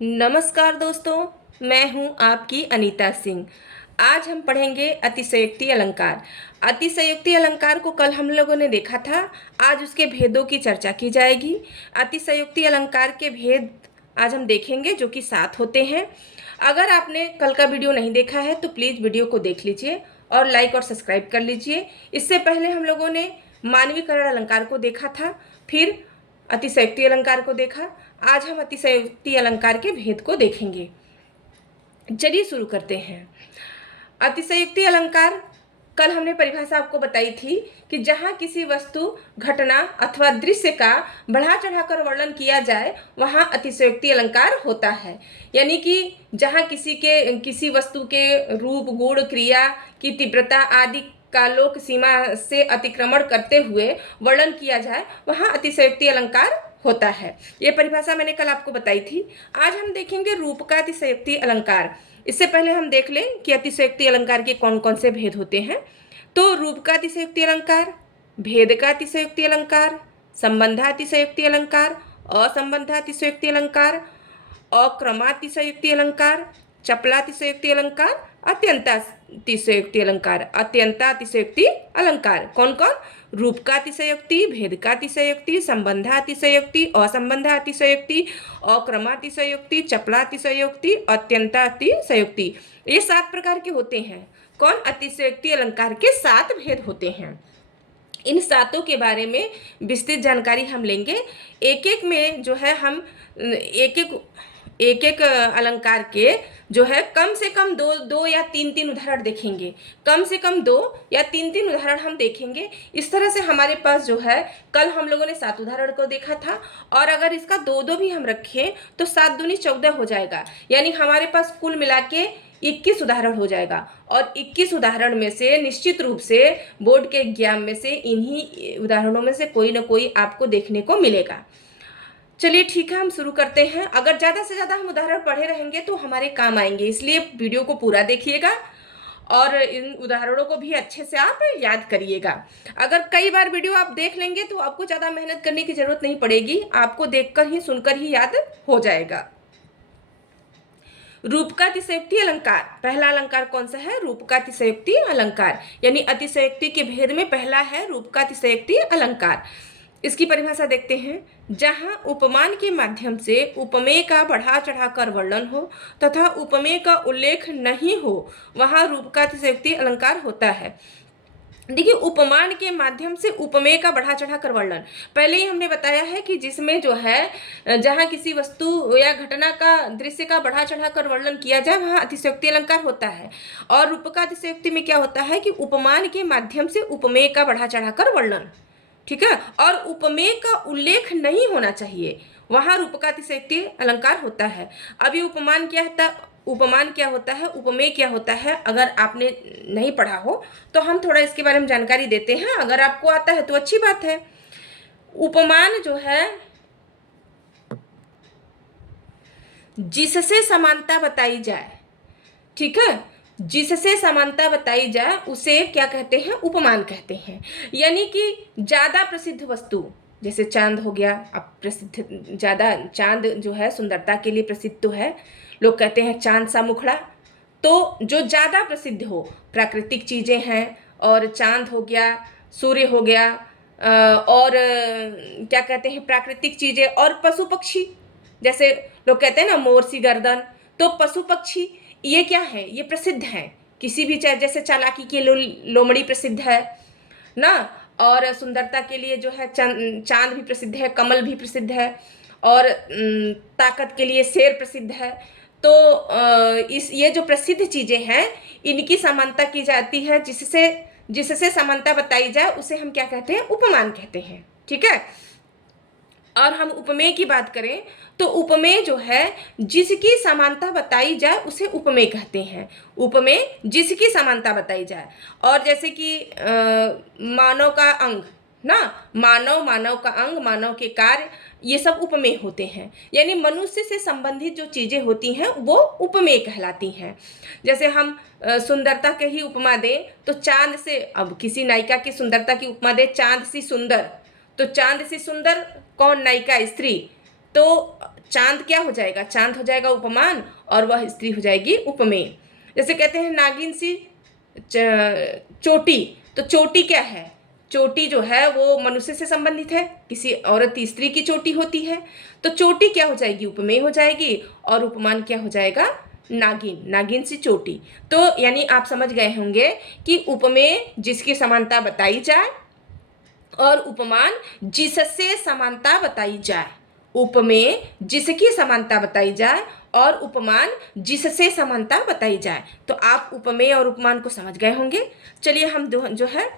नमस्कार दोस्तों, मैं हूं आपकी अनीता सिंह। आज हम पढ़ेंगे अतिशयोक्ति अलंकार। अतिशयोक्ति अलंकार को कल हम लोगों ने देखा था। आज उसके भेदों की चर्चा की जाएगी। अतिशयोक्ति अलंकार के भेद आज हम देखेंगे, जो कि 7 होते हैं। अगर आपने कल का वीडियो नहीं देखा है तो प्लीज़ वीडियो को देख लीजिए और लाइक और सब्सक्राइब कर लीजिए। इससे पहले हम लोगों ने मानवीकरण अलंकार को देखा था, फिर अतिशयोक्ति अलंकार को देखा। आज हम अतिशयोक्ति अलंकार के भेद को देखेंगे। चलिए शुरू करते हैं। अतिशयोक्ति अलंकार, कल हमने परिभाषा आपको बताई थी कि जहाँ किसी वस्तु, घटना अथवा दृश्य का बढ़ा चढ़ाकर वर्णन किया जाए वहाँ अतिशयोक्ति अलंकार होता है। यानी कि जहाँ किसी वस्तु के रूप, गुण, क्रिया की तीव्रता आदि का लोक सीमा से अतिक्रमण करते हुए वर्णन किया जाए वहाँ अतिशयोक्ति अलंकार होता है। ये परिभाषा मैंने कल आपको बताई थी। आज हम देखेंगे रूप का अतिशयोक्ति अलंकार। इससे पहले हम देख लें कि अतिशयोक्ति अलंकार के कौन कौन से भेद होते हैं। तो रूप का अतिशयोक्ति अलंकार, भेद का अतिशयोक्ति अलंकार, संबंधातिशयोक्ति अलंकार, असंबंधातिशयोक्ति अलंकार, अक्रमातिशयोक्ति अलंकार, चपलातिशयोक्ति अलंकार, अत्यंतातिशयोक्ति अलंकार। अत्यंतातिशयोक्ति अलंकार कौन कौन? रूप का अतिशयोक्ति, भेद का अतिशयोक्ति, संबंधातिशयोक्ति, असंबंधातिशयोक्ति, अक्रमातिशयोक्ति, चपलातिशयोक्ति, अत्यंतातिशयोक्ति। ये 7 प्रकार के होते हैं। कौन? अतिशयोक्ति अलंकार के 7 भेद होते हैं। इन 7 के बारे में विस्तृत जानकारी हम लेंगे। एक एक में जो है हम एक एक अलंकार के जो है कम से कम दो या तीन उदाहरण देखेंगे। कम से कम 2 या 3 उदाहरण हम देखेंगे। इस तरह से हमारे पास जो है कल हम लोगों ने 7 उदाहरण को देखा था, और अगर इसका 2 भी हम रखें तो 7 दूनी 14 हो जाएगा। यानी हमारे पास कुल मिला के 21 उदाहरण हो जाएगा। और 21 उदाहरण में से निश्चित रूप से बोर्ड के एग्जाम में से इन्हीं उदाहरणों में से कोई ना कोई आपको देखने को मिलेगा। चलिए ठीक है, हम शुरू करते हैं। अगर ज़्यादा से ज़्यादा हम उदाहरण पढ़े रहेंगे तो हमारे काम आएंगे, इसलिए वीडियो को पूरा देखिएगा और इन उदाहरणों को भी अच्छे से आप याद करिएगा। अगर कई बार वीडियो आप देख लेंगे तो आपको ज़्यादा मेहनत करने की ज़रूरत नहीं पड़ेगी, आपको देखकर ही सुनकर ही याद हो जाएगा। रूप का अतिशयोक्ति अलंकार। पहला अलंकार कौन सा है? रूप का अतिशयोक्ति अलंकार। यानी अतिशयोक्ति के भेद में पहला है रूप का अतिशयोक्ति अलंकार। इसकी परिभाषा देखते हैं। जहां उपमान के माध्यम से उपमेय का बढ़ा चढ़ाकर वर्णन हो तथा उपमेय का उल्लेख नहीं हो वहां रूप का अतिशयोक्ति अलंकार होता है। देखिए, उपमान के माध्यम से उपमेय का बढ़ा चढ़ाकर वर्णन, पहले ही हमने बताया है कि जिसमें जो है जहाँ किसी वस्तु या घटना का, दृश्य का बढ़ा चढ़ाकर वर्णन किया जाए वहाँ अतिशयोक्ति अलंकार होता है। और रूप का अतिशयोक्ति में क्या होता है कि उपमान के माध्यम से उपमेय का बढ़ा चढ़ाकर वर्णन, ठीक है, और उपमेय का उल्लेख नहीं होना चाहिए, वहाँ रूप का अतिशयोक्ति अलंकार होता है। अभी उपमान क्या होता है, उपमेय क्या होता है, अगर आपने नहीं पढ़ा हो तो हम थोड़ा इसके बारे में जानकारी देते हैं। अगर आपको आता है तो अच्छी बात है। उपमान जो है जिससे समानता बताई जाए, ठीक है, जिससे समानता बताई जाए उसे क्या कहते हैं? उपमान कहते हैं। यानी कि ज़्यादा प्रसिद्ध वस्तु, जैसे चांद हो गया, अब प्रसिद्ध, ज़्यादा चांद जो है सुंदरता के लिए प्रसिद्ध तो है, लोग कहते हैं चांद सा मुखड़ा। तो जो ज़्यादा प्रसिद्ध हो, प्राकृतिक चीज़ें हैं, और चांद हो गया, सूर्य हो गया, और क्या कहते हैं, प्राकृतिक चीज़ें, और पशु पक्षी, जैसे लोग कहते हैं ना मोर सी गर्दन, तो पशु पक्षी ये क्या है? ये प्रसिद्ध हैं। किसी भी जैसे चालाकी के लोमड़ी प्रसिद्ध है ना, और सुंदरता के लिए जो है चांद भी प्रसिद्ध है, कमल भी प्रसिद्ध है, और ताकत के लिए शेर प्रसिद्ध है। तो ये जो प्रसिद्ध चीज़ें हैं इनकी समानता की जाती है, जिससे समानता बताई जाए उसे हम क्या कहते हैं? उपमान कहते हैं, ठीक है। और हम उपमेय की बात करें तो उपमेय जो है जिसकी समानता बताई जाए उसे उपमेय कहते हैं। उपमेय जिसकी समानता बताई जाए। और जैसे कि मानव का अंग ना, मानव का अंग, मानव के कार्य, ये सब उपमेय होते हैं। यानी मनुष्य से संबंधित जो चीज़ें होती हैं वो उपमेय कहलाती हैं। जैसे हम सुंदरता के ही उपमा दें तो चांद से, अब किसी नायिका की सुंदरता की उपमा दें, चांद सी सुंदर, तो चांद सी सुंदर कौन? नायिका, स्त्री। तो चांद क्या हो जाएगा, चांद हो जाएगा उपमान और वह स्त्री हो जाएगी उपमेय। जैसे कहते हैं नागिन सी चोटी, तो चोटी क्या है, चोटी जो है वो मनुष्य से संबंधित है, किसी औरत स्त्री की चोटी होती है, तो चोटी क्या हो जाएगी, उपमेय हो जाएगी, और उपमान क्या हो जाएगा, नागिन, नागिन सी चोटी। तो यानी आप समझ गए होंगे कि उपमेय जिसकी समानता बताई जाए और उपमान जिससे समानता बताई जाए, उपमेय जिसकी समानता बताई जाए और उपमान जिससे समानता बताई जाए। तो आप उपमेय और उपमान को समझ गए होंगे। चलिए हम जो है,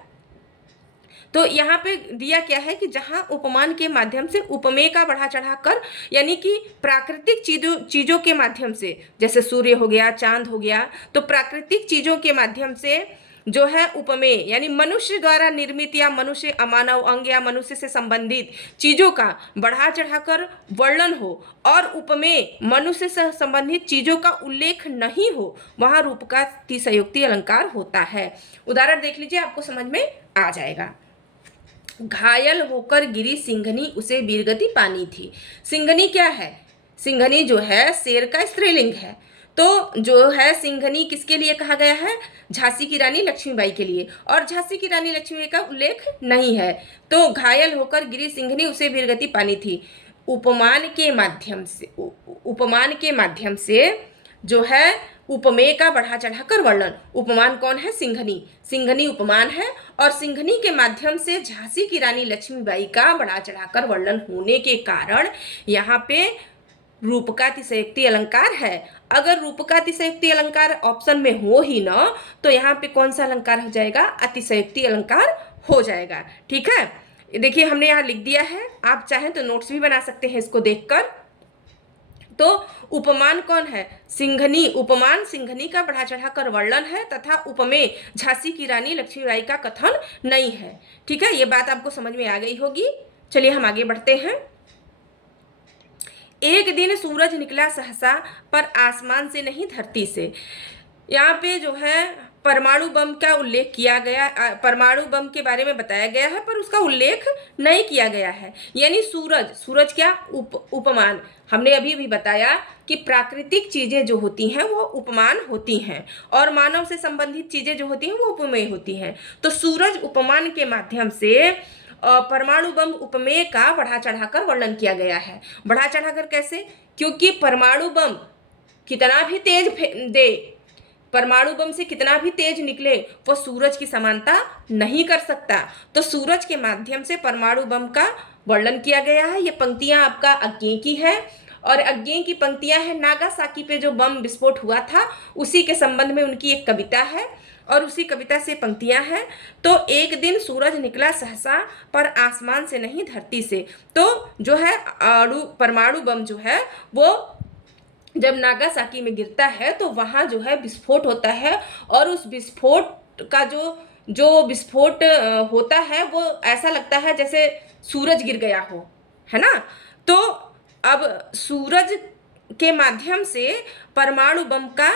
तो यहाँ पे दिया क्या है कि जहाँ उपमान के माध्यम से उपमेय का बढ़ा चढ़ा कर, यानी कि प्राकृतिक चीज़ों के माध्यम से, जैसे सूर्य हो गया, चांद हो गया, तो प्राकृतिक चीज़ों के माध्यम से जो है उपमेय यानी मनुष्य द्वारा निर्मित या मनुष्य अमानव अंग या मनुष्य से संबंधित चीज़ों का बढ़ा चढ़ाकर वर्णन हो, और उपमेय मनुष्य से संबंधित चीज़ों का उल्लेख नहीं हो, वहाँ रूप का अतिशयोक्ति अलंकार होता है। उदाहरण देख लीजिए, आपको समझ में आ जाएगा। घायल होकर गिरी सिंघनी उसे वीरगति पानी थी। सिंघनी क्या है, सिंघनी जो है शेर का स्त्रीलिंग है। तो जो है सिंघनी किसके लिए कहा गया है, झांसी की रानी लक्ष्मीबाई के लिए, और झांसी की रानी लक्ष्मीबाई का उल्लेख नहीं है। तो घायल होकर गिरी सिंघनी उसे वीरगति पानी थी। उपमान के माध्यम से, उपमान के माध्यम से जो है उपमेय का बढ़ा चढ़ाकर वर्णन। उपमान कौन है, सिंघनी, सिंघनी उपमान है, और सिंघनी के माध्यम से झांसी की रानी लक्ष्मीबाई का बढ़ा चढ़ाकर वर्णन होने के कारण यहाँ पे रूप का अतिशयोक्ति अलंकार है। अगर रूप का अतिशयोक्ति अलंकार ऑप्शन में हो ही ना, तो यहाँ पे कौन सा अलंकार हो जाएगा, अतिशयोक्ति अलंकार हो जाएगा। ठीक है, देखिए हमने यहाँ लिख दिया है, आप चाहें तो नोट्स भी बना सकते हैं इसको देखकर। तो उपमान कौन है, सिंघनी, उपमान सिंघनी का बढ़ा चढ़ाकर वर्णन है, तथा उपमेय झांसी की रानी लक्ष्मीबाई का कथन नहीं है। ठीक है, ये बात आपको समझ में आ गई होगी। चलिए हम आगे बढ़ते हैं। एक दिन सूरज निकला सहसा, पर आसमान से नहीं धरती से। यहाँ पे जो है परमाणु बम का उल्लेख किया गया, परमाणु बम के बारे में बताया गया है, पर उसका उल्लेख नहीं किया गया है। यानी सूरज, सूरज क्या, उपमान। हमने अभी भी बताया कि प्राकृतिक चीज़ें जो होती हैं वो उपमान होती हैं, और मानव से संबंधित चीज़ें जो होती हैं वो उपमेय होती हैं। तो सूरज उपमान के माध्यम से परमाणु बम उपमेय का बढ़ा चढ़ाकर वर्णन किया गया है। बढ़ा चढ़ाकर कैसे, क्योंकि परमाणु बम कितना भी तेज दे, परमाणु बम से कितना भी तेज निकले, वो सूरज की समानता नहीं कर सकता। तो सूरज के माध्यम से परमाणु बम का वर्णन किया गया है। ये पंक्तियां आपका अज्ञेय की है, और अज्ञेय की पंक्तियां हैं नागासाकी पे जो बम विस्फोट हुआ था उसी के संबंध में उनकी एक कविता है, और उसी कविता से पंक्तियां हैं। तो एक दिन सूरज निकला सहसा, पर आसमान से नहीं धरती से। तो जो है परमाणु बम जो है वो जब नागासाकी में गिरता है तो वहाँ जो है विस्फोट होता है, और उस विस्फोट का जो विस्फोट होता है वो ऐसा लगता है जैसे सूरज गिर गया हो, है ना। तो अब सूरज के माध्यम से परमाणु बम का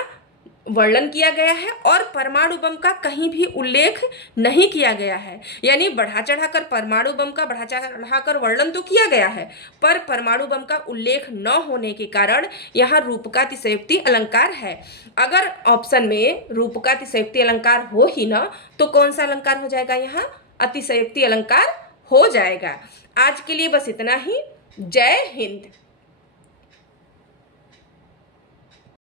वर्णन किया गया है, और परमाणु बम का कहीं भी उल्लेख नहीं किया गया है। यानी बढ़ा चढ़ाकर परमाणु बम का बढ़ा चढ़ाकर वर्णन तो किया गया है, पर परमाणु बम का उल्लेख न होने के कारण यहाँ रूप का अतिशयोक्ति अलंकार है। अगर ऑप्शन में रूप का अतिशयोक्ति अलंकार हो ही ना, तो कौन सा अलंकार हो जाएगा, यहाँ अतिशयोक्ति अलंकार हो जाएगा। आज के लिए बस इतना ही। जय हिंद।